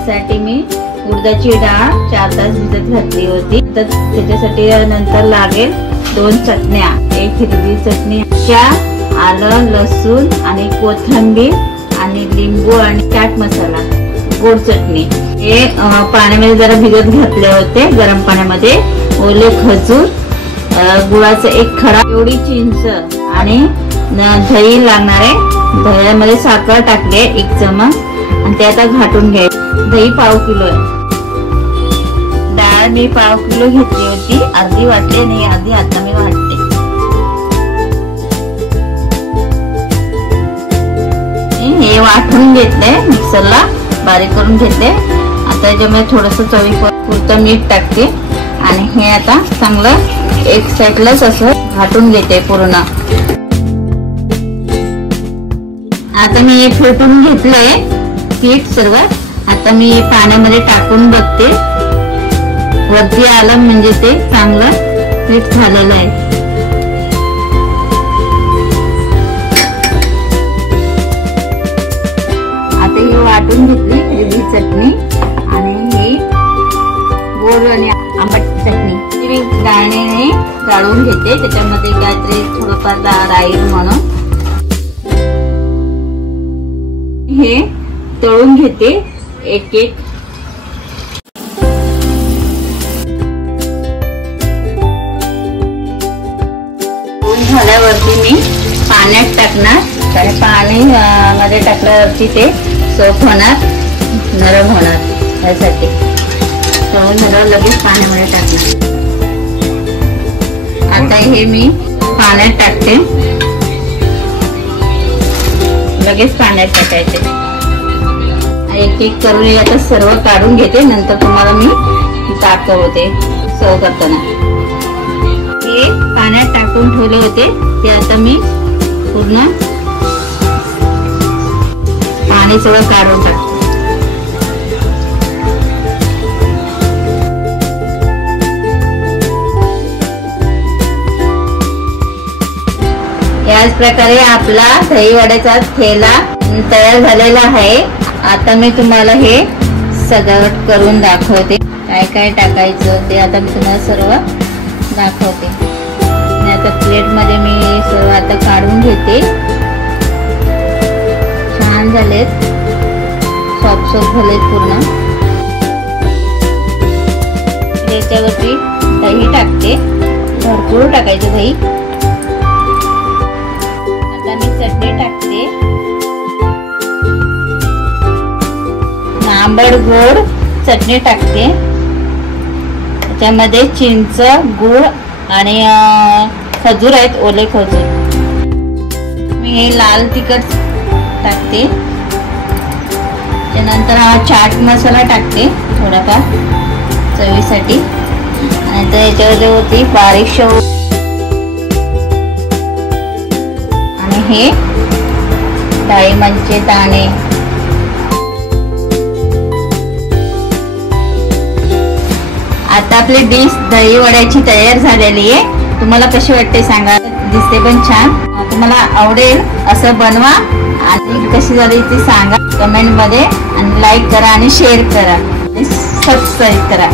त्यासाठी मी उडदाची डाळ 4 तास भिजत घातली होती। तर त्याच्यासाठी नंतर लागेल 2 चटण्या, एक हिरवी चटणी, आलं लसूण आणि कोथिंबीर आणि लिंबू आणि चाट मसाला, गोड चटणी। हे पाण्यामध्ये जरा भिजत घातले होते गरम पाण्यामध्ये। ओले खजूर, गुळाचा 1 खडा, एवढी चिंच आणि दही लागणार आहे। दह्यामध्ये साखर टाकले 1 चमच आणि ते आता घाटून घ्यायचे। दही पाव किलो आहे। डाळ मी पाव किलो घेतली होती, अर्धी वाटली नाही, अर्धी आता मी वाटते। हे वाटून घेतले, मिक्सरला बारीक करून घेतले। आता याच्यामध्ये थोडस चवीपुरतं मीठ टाकते आणि हे आता चांगलं एक साईडलाच असं घाटून घेते पूर्ण। आता मी हे फेटून घेतलंय पीठ सर्व। आता मी पाण्यामध्ये टाकून बघते, वरती आलं म्हणजे ते चांगलं पीठ झालेलं आहे। आता ही वाटून घेतली हिरवी चटणी आणि ही गोड आणि आंबट चटणी मी गाळणीने गाळून घेते। त्याच्यामध्ये काहीतरी थोडंफार राहील म्हणून हे तळून घेते एक एक। झाल्यावरती मी पाण्यात टाकणार, कारण पाणी मध्ये टाकल्यावरती ते सॉफ्ट होणार, नरम होणार। यासाठी तळून झाल्यावर लगेच पाण्यामध्ये टाकणार। आता हे मी पाण्यात टाकते, लगेच पाण्यात टाकायचे। एक एक करून आता सर्व काढून घेते, नंतर तुम्हाला मी दाखवते सर्व करताना। हे पाण्यात टाकून ठेवले होते ते आता मी पूर्ण पाणी सगळं काढून टाकते। याच प्रकारे आपला दही वड्याचा ठेला तयार झालेला आहे। आता मी तुम्हाला हे सजावट करून दाखवते, काय काय टाकायचं ते आता मी तुम्हाला सर्व दाखवते। आणि आता प्लेट मध्ये मी सर्व आता काढून घेते। छान झालेत, सॉफ्ट सॉफ्ट झालेत पूर्ण। त्याच्यावरती दही टाकते, भरपूर टाकायचं दही। आता मी चटणी टाकते, आंबट गोड चटणी टाकते। त्याच्यामध्ये चिंच, गुळ आणि खजूर आहेत, ओले खजूर। मी हे लाल तिखट टाकते, त्यानंतर हा चाट मसाला टाकते थोडाफार चवीसाठी, आणि त्याच्यावरती बारीक शेव आणि हे डाळिंबाचे दाणे। आता आपली डिश दही वड्याची तयार झालेली आहे। तुम्हाला कशी वाटते सांगा, दिसते पण छान। तुम्हाला आवडेल असं बनवा आणि कशी झाली ती सांगा कमेंट मध्ये, आणि लाईक करा आणि शेअर करा आणि सबस्क्राईब करा।